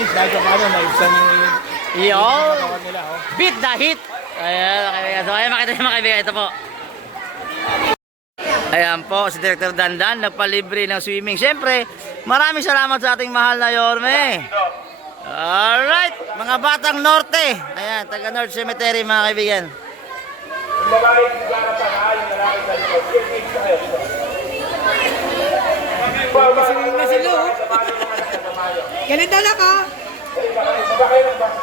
least kahit pa paano, naibsan yung Yo! katawan nila. Oh. Beat the hit! Ayan, mga kaibigan. So, ayan, makita niyo mga kaibigan. Ito po. Ayan po, si Director Dandan, nagpalibre ng swimming. Siyempre, maraming salamat sa ating mahal na Yorme. Alright, mga batang Norte. Ayan, taga North Cemetery mga kaibigan. Yung babae, sigara pa na, yung lalaki sa likod. Yes, sa kayo. Nasiling na sila, oh. Ganito na ka. Baba kayo ng basa.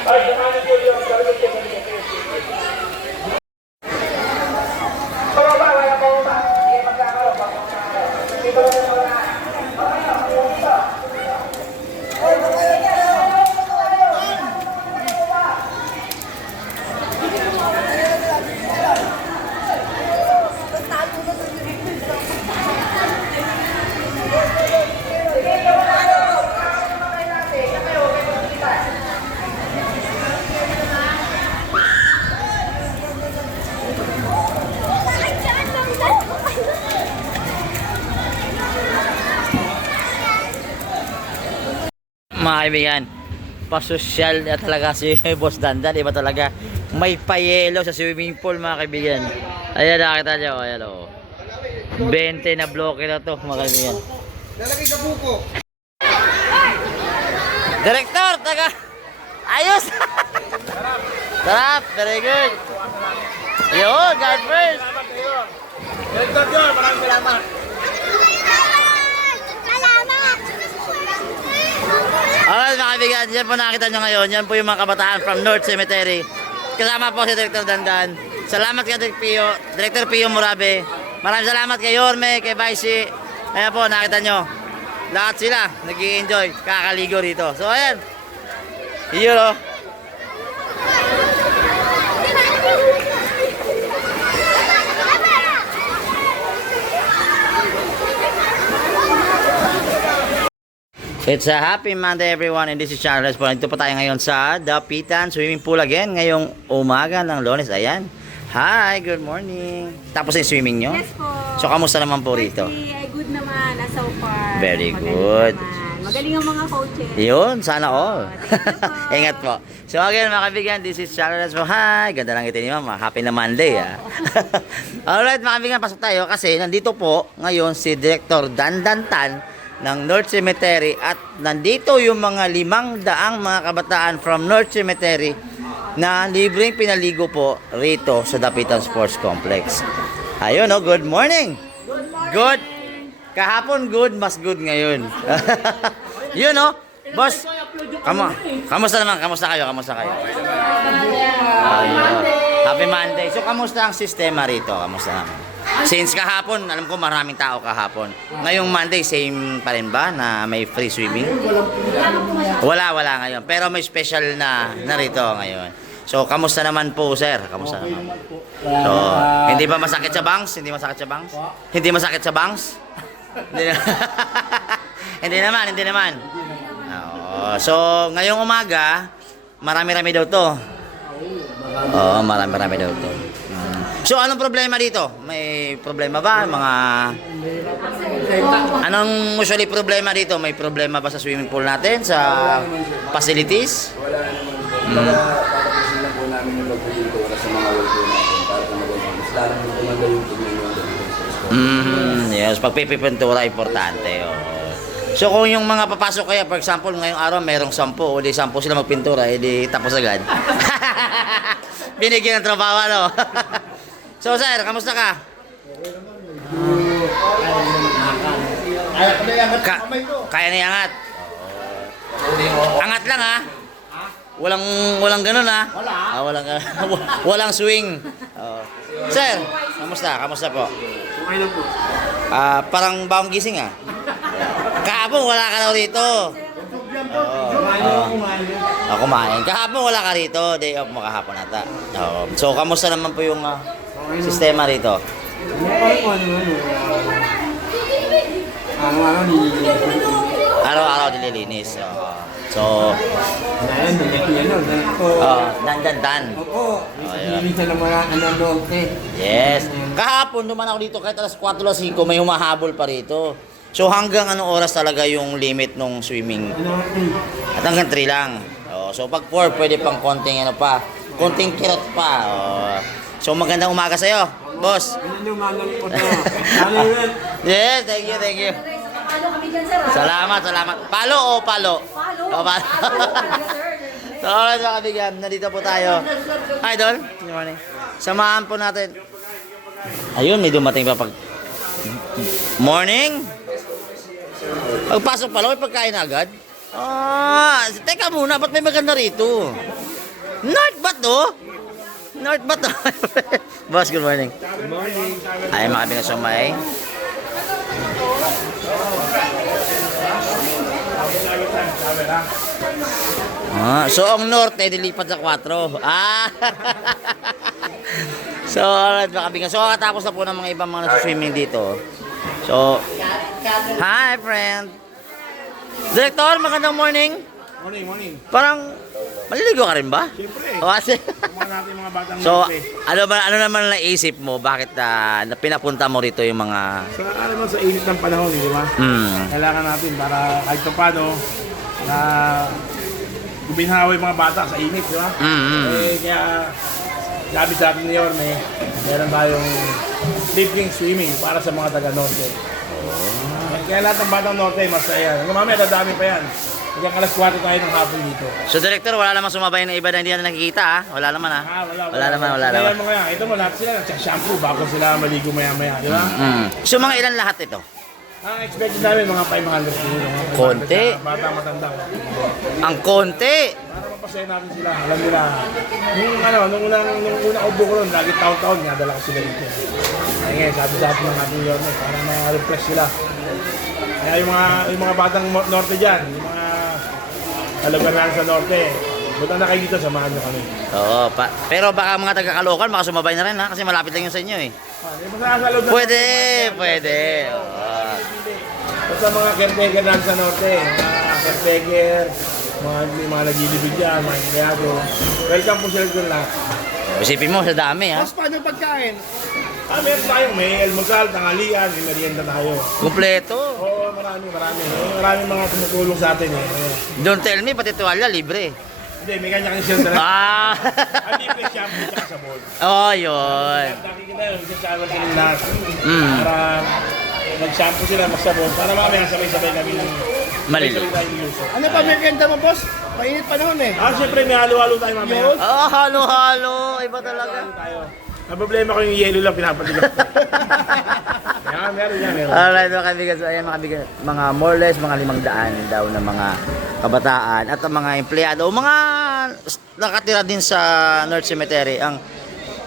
Ay, damanin ko yung sarili ko sa likod. Pababa, wala pababa. Hindi magkakaroon, pababa. Hindi ba na wala? Mga kaibigan, pasosyal na talaga si Boss Dandan. Iba talaga. May payelo sa swimming pool mga kaibigan. Ayan, nakita nyo. Ayan o. 20 na bloke na to mga kaibigan. Lalagay sa buko. Director, taga. Ayos! Sarap, very good. Yo, God first. Director John, maraming salamat. Alright mga kaibigan, yan po nakita nyo ngayon. Yan po yung mga kabataan from North Cemetery. Kasama po si Director Dandan. Salamat kay Director Pio Morabe. Maraming salamat kay Yorme, kay Vice. Ayan po, nakita nyo. Lahat sila nag-i-enjoy, kakaligo rito. So ayan. Yun o. It's a happy Monday everyone, and this is Charles po. Nandito po tayo ngayon sa Dapitan Swimming Pool again ngayong umaga ng Lunes. Ayan. Hi, good morning. Tapos yung swimming nyo? Yes po. So kamusta naman po rito? Ay, good naman so far. Very Magaling good. naman. Magaling ang mga coaches. Yun, sana all. Thank you po. Ingat po. So again mga kaibigan, this is Charles po. Hi, ganda lang ito ni Mama. Happy na Monday. Alright mga kaibigan, pasok tayo kasi nandito po ngayon si Director Dandan Tan ng North Cemetery at nandito yung mga 500 mga kabataan from North Cemetery na libreng pinaligo po rito sa Dapitan Sports Complex. Ayun, oh, good morning. Good. Kahapon good, mas good ngayon. Yun, oh. Boss, kamusta naman? Kamusta kayo? Ayun. Happy Monday. So, kamusta ang sistema rito? Kamusta naman? Since kahapon, alam ko maraming tao kahapon. Ngayong Monday, same pa rin ba na may free swimming? Wala ngayon. Pero may special na narito ngayon. So, kamusta naman po, sir? Kamusta naman? So, hindi ba masakit sa bangs? Hindi masakit sa bangs? Hindi masakit sa bangs? Hindi naman. Oo. So, ngayong umaga, marami-rami daw to. Oo, marami-rami daw to. So, anong problema dito? May problema ba? Anong usually problema dito? May problema ba sa swimming pool natin? Sa facilities? Wala naman po. Tatapusin lang po namin yung pagpipintura sa mga wall po natin para po magandang. Mas lalong po gumanda yung tingnan yung ganda. Yes, pagpipintura importante. Oh. So, kung yung mga papasok kaya, for example, ngayong araw mayroong 10 o di 10 sila magpintura, edi tapos agad. Binigyan ng trabaho, ano? So, sir, kamusta ka? Kaya na iangat. Angat lang, ha? Walang ganun, ha? Walang swing. Sir, kamusta po? Okay lang po. Parang bagong gising, ha? Kahapon wala ka daw rito. Kumain. Kahapon wala ka rito. Day off mo kahapon ata. So, kamusta naman po yung sistema rito? Araw-araw nililinis. So, dandan. Oo. Nililisan ng mga norte. Yes. Kahapon duman ako dito kahit alas 4 alas 5 may humahabol pa rito. So hanggang anong oras talaga yung limit nung swimming? At hanggang 3 lang. So pag 4, pwede pang konting ano pa. Konting kirot pa. So magandang umaga sa'yo, boss. Yes, thank you. Salamat. Palo o palo? Palo. So alright mga kaibigan, nandito po tayo. Idol, good morning. Samahan po natin. Ayun, may dumating pa pag... Morning? Pagpasok pa lang, may pagkain na agad? Teka muna, ba't may maganda rito? North ba to? North ba to? Boss, good morning. Good morning. Ay, mga kaibigan, so may... So ang norte dilipat sa 4. So alright mga kaibigan. So katapos na po ng mga ibang mga nasa-swimming dito. So hi friend. Director, magandang morning. Morning. Parang maliligo ka rin ba? Siyempre. Kasi Kumain natin mga batang so norte. ano naman naisip mo bakit na pinapunta mo rito yung mga Sa init ng panahon, di ba? Kailangan natin para kahit pa paano na gubinhawa yung mga bata sa init, di ba? Kaya sabi sa atin ni Yorme, meron tayong sleeping swimming para sa mga taga-norte. Kaya lahat ng batang norte, masaya. Mamaya dadami pa yan. Hanggang alas 4 tayo ng hapon dito. So director, wala namang sumabay na iba na hindi na nakikita ha? Wala naman ha? Wala naman. Kaya mga yan, ito mo lahat sila nagsashampoo bago sila maligo maya-maya, di ba? So mga ilan lahat ito? Ang expected namin mga 500 kilo. Konti. Bata matanda. Ang konti! Para mapasaya natin sila. Alam nila, nung unang ubo ko nun, lagi taon-taon, nadala ko sila dito. Kaya ngayon, sabi-sabi ng ating Yorme, para ma-refresh sila. Kaya yung mga batang norte dyan, yung mga talugan sa norte, punta na kayo dito, samahan nyo kami. Oo, pero baka mga taga-Caloocan, baka sumabay na rin ha? Kasi malapit lang yun sa inyo eh. Pwede. Basta mga caretaker namin sa norte, mga caretaker, mga nagilibid dyan, mga empleyado. Welcome po sila doon lahat. Isipin mo, sa dami ha? Paano pagkain? Meron tayong may almusal, tanghalian, may merienda tayo. Kompleto. Oo, marami. Marami mga tumutulong sa atin eh. Don't tell me, pati tuwalya, libre. Hindi, may kanya-kanya siyang dala. Ang libre shampoo at sabon. Yun. Nakikita yun, sasawa sila lahat. Para mag-shampoo sila, mag-sabon. Para mamaya sabay-sabay kami ng Maliligo. Ano pa merienda mo, boss? Mainit panahon eh. Siyempre may halo-halo tayo mamaya. Halo-halo. Iba talaga. Ang problema ko yung yellow lang pinapatigas ko. Meron. Alright mga kaibigan, so ayan mga kaibigan, mga more or less mga 500 daw na mga kabataan at ang mga empleyado o mga nakatira din sa North Cemetery ang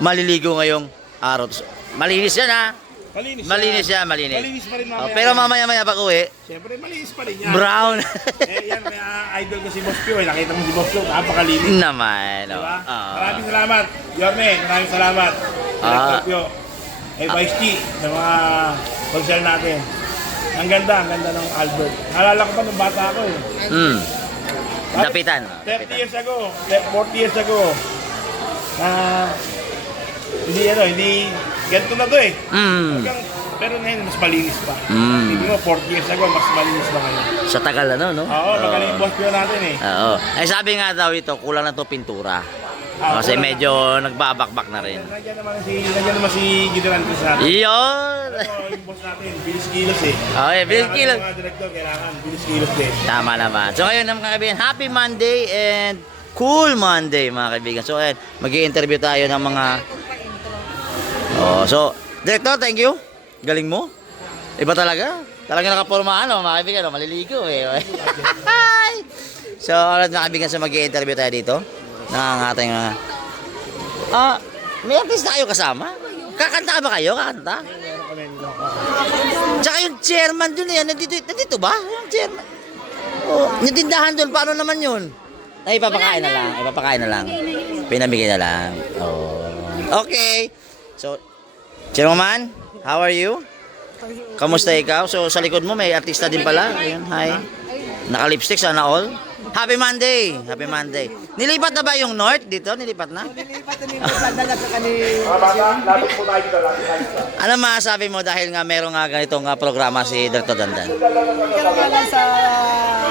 maliligo ngayong araw. So, malinis yan ha? Malinis yan. Malinis pa rin mamaya. Pero mamaya pag uwi, siyempre malinis pa rin yan. brown. Yan, may idol ko si Boss Pio. Nakita mo si Boss Pio, napakalinis. Naman. Diba? Maraming salamat. Yorme, maraming salamat. Director Pio. Vice T, sa mga concern natin. Ang ganda ng Albert. Naalala ko pa nung bata ako eh. Dapitan. 30 years ago, 40 years ago. Hindi, ganito na to eh. Pero ngayon, mas malinis pa. Hindi mo, 40 years ago, mas malinis pa ngayon. Sa tagal no? Oo, magaling yung Boss Pio natin eh. Oo. Ay sabi nga daw ito, kulang na to pintura. Kasi medyo nagbabakbak na rin. Nandiyan naman si Gideon Cruz natin. Iyon! Yung boss natin, bilis kilos eh. Okay, bilis kilos. Mga director, kailangan bilis kilos din. Tama naman. So ngayon mga kaibigan, happy Monday and cool Monday mga kaibigan. So ayan, mag-i-interview tayo ng mga... so, Director, thank you. Galing mo. Iba talaga. Talaga nakaporma mga kaibigan, maliligo eh. So, alright mga kaibigan, so mag-i-interview tayo dito. Nangangatay nga. May artista kayo kasama? Kakanta ba kayo? Kakanta? Tsaka yung chairman dun eh. Nandito ba? Yung chairman. Yung tindahan dun, paano naman yun? Ay, ipapakain na lang. Pinamigay na lang. Okay. So, Chairman, how are you? Kamusta ikaw? So, sa likod mo may artista din pala. Ayun, hi. Naka-lipstick, sana all? Happy Monday. Happy Monday. Nilipat na ba yung North dito? Nilipat na? Nilipat na nila sa dala sa kanil. Mga bata, lapit po tayo dito, lapit tayo dito. Ano masasabi mo dahil nga meron nga ganitong programa si Dr. Dandan? Kailangan sa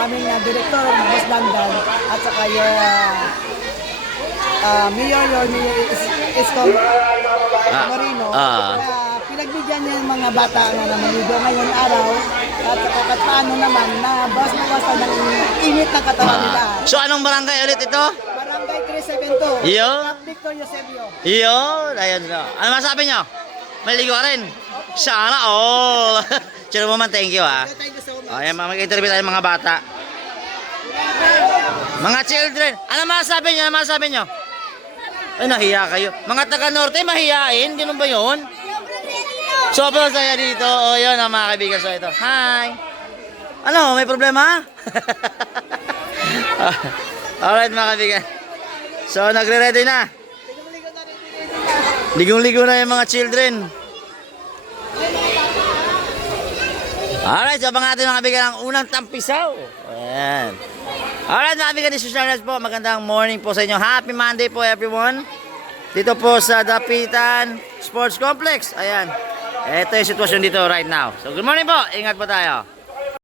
aming director, Boss Dandan, at saka yung Mayor Isko Moreno. Pinagbigyan niya yung mga bata na namaligo ngayon araw at saka kahit paano naman na bawas-bawasan ng init ng katawan nila. So anong barangay ulit ito? Barangay 372. Yo. Victor Eusebio. Yun, ayun na. Ano masabi nyo? Maligo ka rin? Sana all. Chino mo man, thank you ha. Thank you so much. Ayan, mag-interview tayo mga bata. Mga children, ano masasabi nyo? Ano masasabi nyo? Ay, nahiya kayo. Mga taga-norte, mahiyain? Ganun ba yun? Sobrang saya dito. O, yun ang mga kaibigan. So, ito. Hi! Ano, may problema? Alright, mga kaibigan. So, nagre-ready na. Ligong-ligo na yung mga children. Alright, so abangan natin mga kaibigan ang unang tampisaw. Ayan. Alright, mga kaibigan, this is Charles po. Magandang morning po sa inyo. Happy Monday po, everyone. Dito po sa Dapitan Sports Complex. Ayan. Ito yung sitwasyon dito right now. So, good morning po. Ingat po tayo.